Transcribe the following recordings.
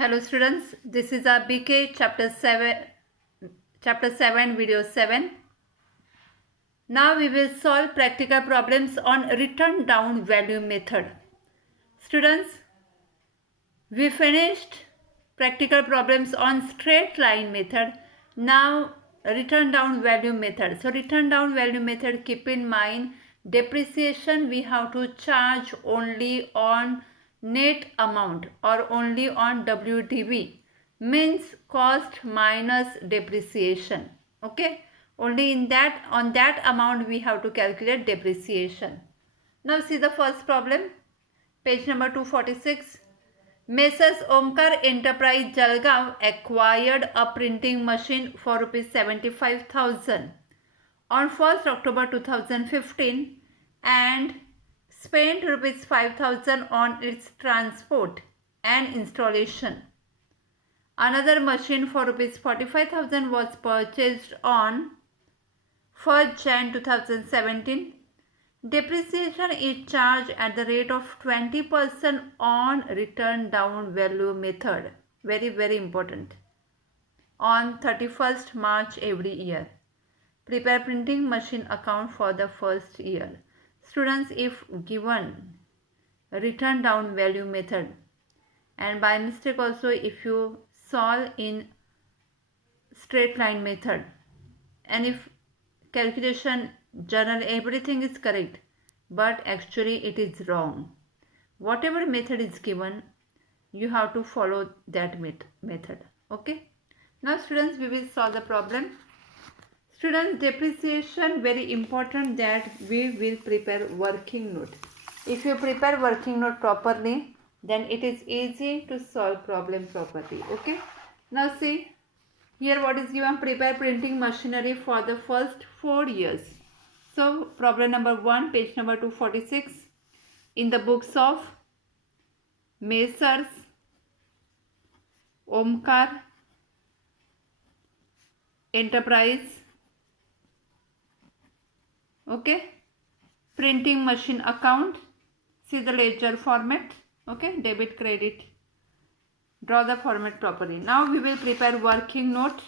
Hello students, this is our BK chapter 7 video 7. Now we will solve practical problems on return down value method. Students, we finished practical problems on straight line method. Now return down value method. So return down value method, keep in mind depreciation we have to charge only on net amount or only on WDV, means cost minus depreciation. Okay, only in that, on that amount we have to calculate depreciation. Now see the first problem, page number 246. Messrs Omkar Enterprise Jalgaon acquired a printing machine for rupees 75,000 on 1st October 2015 and spent rupees 5,000 on its transport and installation. Another machine for rupees 45,000 was purchased on 1st Jan 2017. Depreciation is charged at the rate of 20% on return down value method. Very important. On 31st March every year. Prepare printing machine account for the first year. Students, if given return down value method, and by mistake also if you solve in straight line method, and if calculation journal everything is correct, but actually it is wrong, whatever method is given you have to follow that method. Okay, now students, we will solve the problem. Students, depreciation very important that we will prepare working note. If you prepare working note properly, then it is easy to solve problem properly. Okay, now see here what is given, prepare printing machinery for the first 4 years. So problem number 1, page number 246 in the books of Messrs Omkar Enterprise. Okay, printing machine account, see the ledger format. Okay, debit credit, draw the format properly. Now we will prepare working note.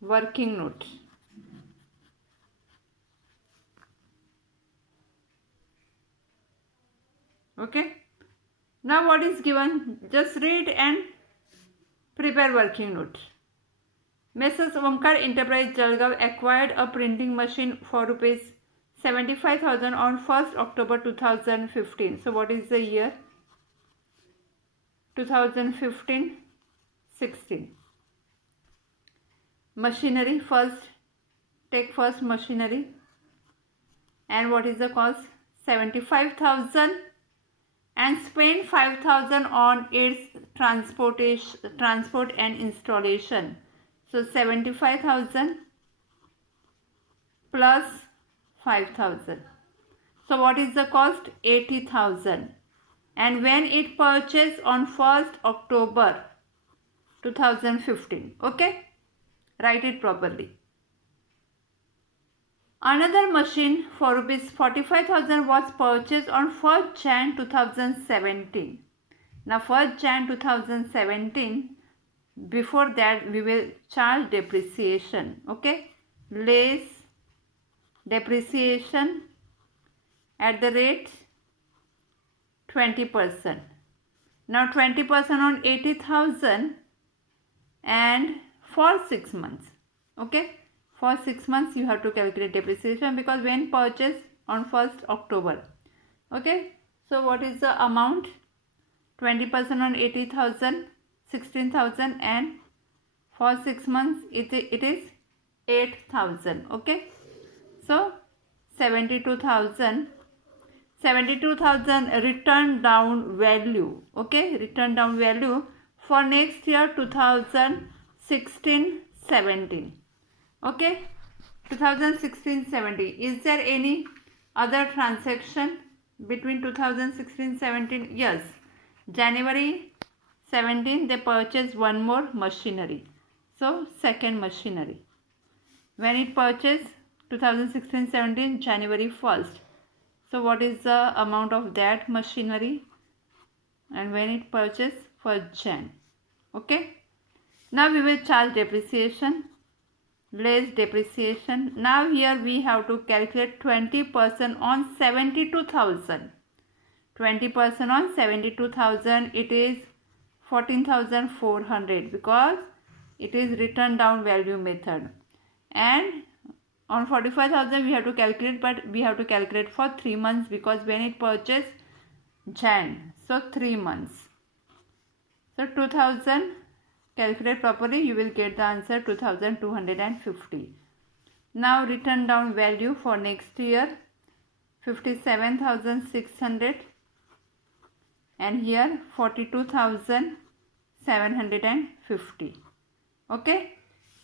Working note. Okay, now what is given, just read and prepare working note. Messrs Omkar Enterprise Jalgaon acquired a printing machine for rupees 75,000 on 1st October 2015. So what is the year? 2015-16. Machinery, first take first machinery, and what is the cost? 75,000, and spend 5,000 on its transport and installation. So 75,000 plus 5,000. So what is the cost? 80,000. And when it purchased on 1st October 2015. Okay, write it properly. Another machine for rupees 45,000 was purchased on 1st Jan 2017. Now 1st Jan 2017, before that we will charge depreciation. Okay, less depreciation at the rate 20%. Now 20% on 80,000 and for 6 months. Okay, for 6 months you have to calculate depreciation because when purchased on 1st October. Okay, so what is the amount? 20% on 80,000, 16,000, and for 6 months it is 8,000. Okay, so 72,000 return down value. Okay, return down value for next year 2016-17. Okay, 2016-17. Is there any other transaction between 2016-17? Yes, January 17 they purchased one more machinery, so second machinery. When it purchased 2016-17 January 1st. So what is the amount of that machinery? and when it purchased for Jan. Okay. Now we will charge depreciation, less depreciation. Now here we have to calculate 20% on 72,000. 20% on 72,000, it is 14,400 because it is written down value method. And on 45,000 we have to calculate, but we have to calculate for 3 months because when it purchased Jan, so 3 months. So 2000, calculate properly, you will get the answer 2250. Now written down value for next year 57,600 and here 42,750. Okay.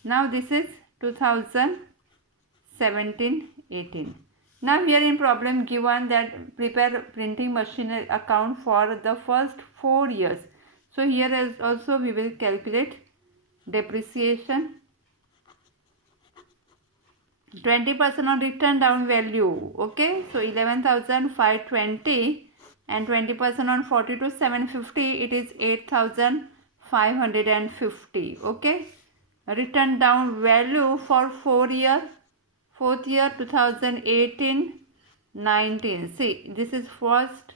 Now this is 2017-18. Now here in problem given that prepare printing machinery account for the first 4 years. So here is also we will calculate depreciation, 20% on written down value. Okay, so 11,520 and 20% on 42,750, it is 8,550. Okay, written down value for 4 year, fourth year 2018-19. See, this is first,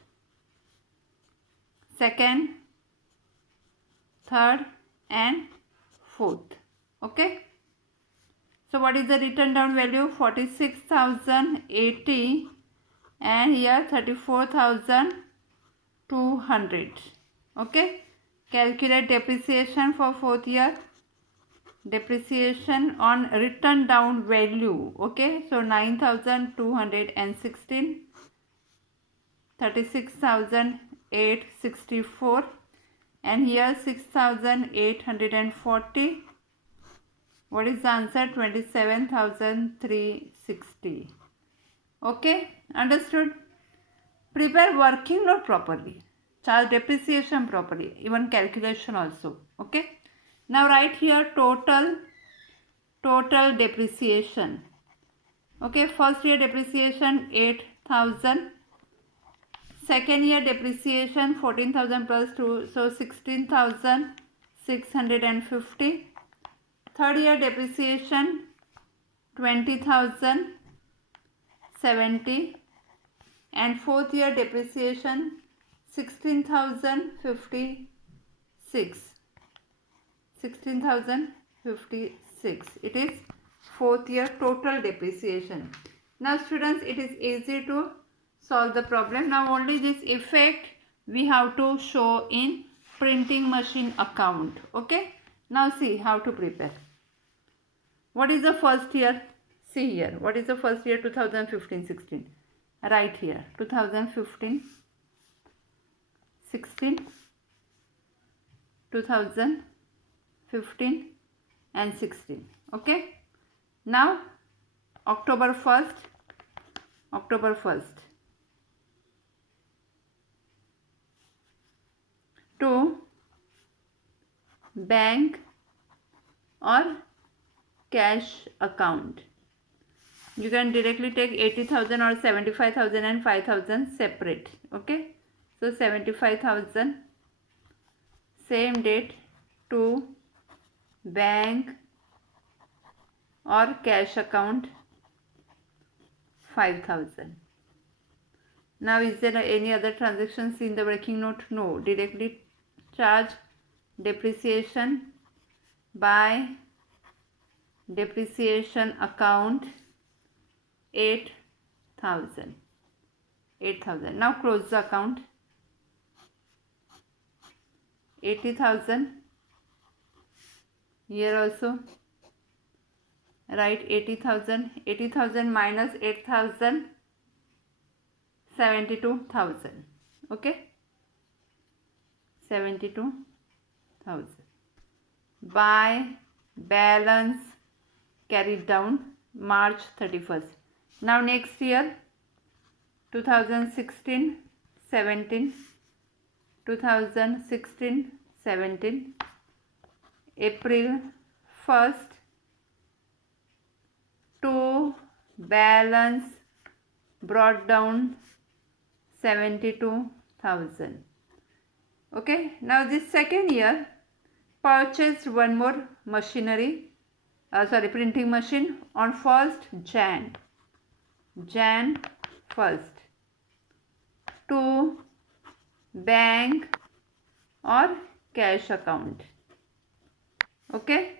second, third and fourth. Okay. So what is the written down value? 46,080 and here 34,200. Okay. Calculate depreciation for fourth year. Depreciation on written down value. Okay. So 9,216, 36,864 and here 6,840. What is the answer? 27,360. Okay, understood? Prepare working note properly, charge depreciation properly, even calculation also. Okay. Now write here total depreciation. Okay, first year depreciation 8,000. Second year depreciation 14,000 plus 2, so 16,650. Third year depreciation 20,070 and fourth year depreciation 16,056. 16,056. It is fourth year total depreciation. Now students, it is easy to solve the problem. Now only this effect we have to show in printing machine account. Okay. Now see how to prepare. What is the first year? See here. What is the first year? 2015-16. Right here. 2015-16. 2015 and 16. Okay. Now October 1st. October 1st. To bank or cash account. You can directly take 80,000 or 75,000 and 5,000 separate. Okay. So 75,000. Same date to bank or cash account 5,000. Now is there any other transactions in the working note? No. Directly charge depreciation by depreciation account 8,000. 8,000. Now close the account. 80,000. Here also write 80,000. 80,000 minus 8,000. 72,000. Okay. 72,000. By balance carried down March 31st. Now next year 2016-17. 2016-17. April 1st to balance brought down 72,000. Okay, now this second year purchased one more printing machine on 1st Jan 1st to bank or cash account. Okay,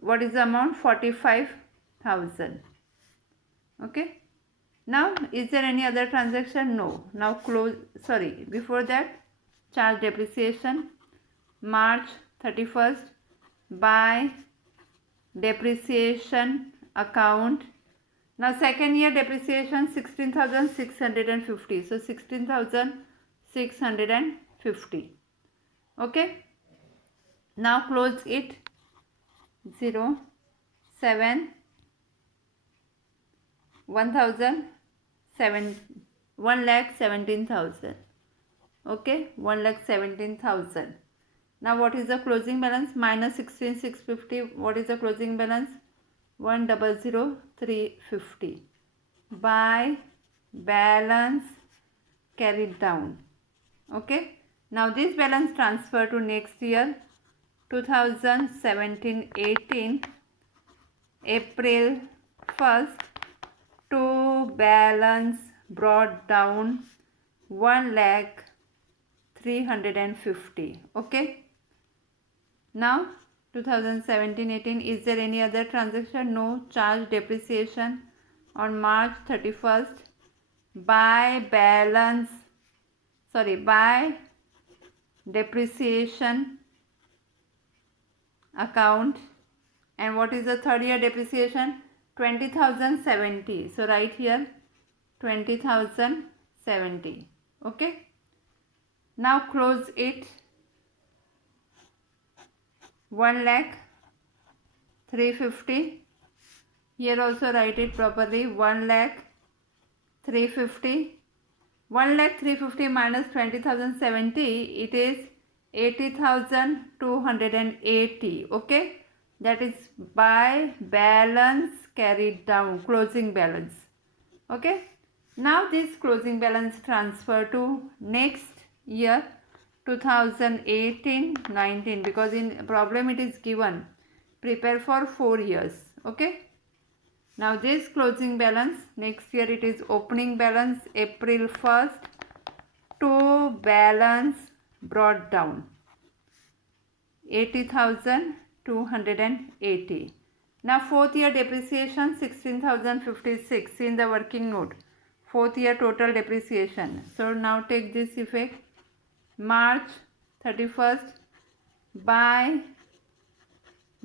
what is the amount? 45,000. Okay, now is there any other transaction? No. Now close, before that, charge depreciation March 31st by depreciation account. Now second year depreciation 16,650. So 16,650. Okay, now close it. 0 7 1,17,000. Okay, 1,17,000. Now what is the closing balance? Minus 16,650. What is the closing balance? 1,003,50 by balance carried down. Okay, now this balance transfer to next year 2017-18 April 1st to balance brought down 1,350,000. Okay, now 2017-18, is there any other transaction? No. Charge depreciation on March 31st by depreciation account. And what is the third year depreciation? 20,070. So right here 20,070. Okay, now close it. 1,350,000. Here also write it properly. 1,350,000. 1,350,000 minus 20,070. It is 80,280. Okay, that is by balance carried down, closing balance. Okay, now this closing balance transfer to next year 2018-19, because in problem it is given prepare for 4 years. Okay, now this closing balance next year, it is opening balance April 1st to balance brought down 80,280. Now fourth year depreciation 16,056 in the working note. Fourth year total depreciation. So now take this effect. March 31st by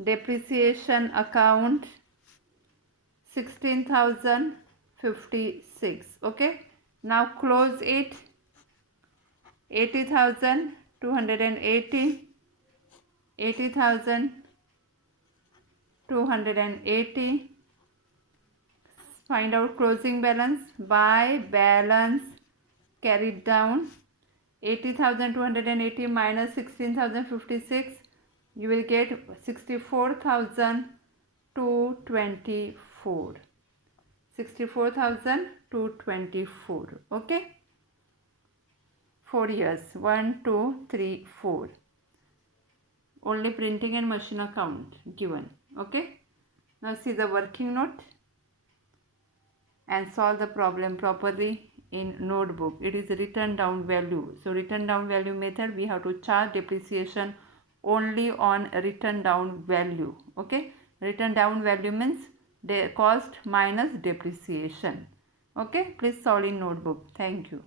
depreciation account 16,056. Okay, now close it. 80,280. 80,280. Find out closing balance by balance carried down. 80,280 minus 16,056, you will get 64,224. 64,224. Okay, 4 years. 1, 2, 3, 4. Only printing and machine account given. Okay, now see the working note and solve the problem properly in notebook. It is written down value. So written down value method, we have to charge depreciation only on written down value. Okay, written down value means the cost minus depreciation. Okay, please solve in notebook. Thank you.